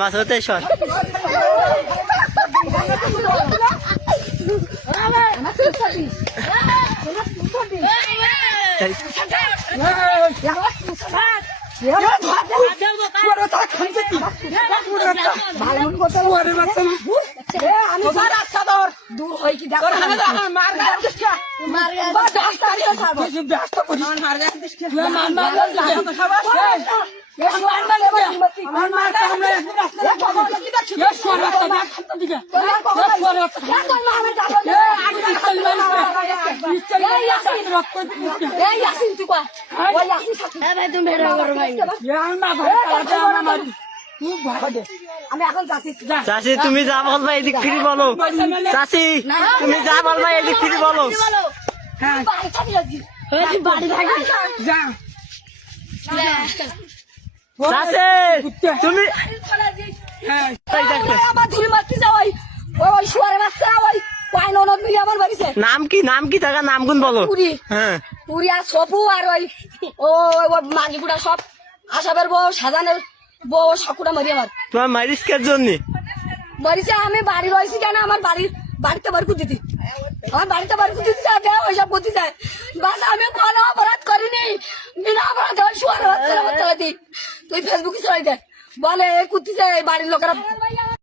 মাছ হতে সর চাষি তুমি যা বলবা এদিক ফিরে বলো চাষি তুমি যা বলবা এদিক ফিরে বলো তুমি নাম কি নাম কি টাকা নাম গুণ বলো পুরি আর সপু আর ওই মাগিগুড়া সব আসাবের বউ সাজানের বউ সকুটা মারি আমার তোমার মারিস কে জন্য মরিছে আমি বাড়ি রয়েছি কেন আমার বাড়িতে বাড়ি দিতি আমার বাড়িতে বাড়ি দিতে যায় ওইসব করতে যায় বাস আমি কোনো অপরাধ করিনি বিনা অপরাধ শুয়ার তুই ফেসবুকে চলাই দেয় বলে করতে যায় বাড়ির লোকেরা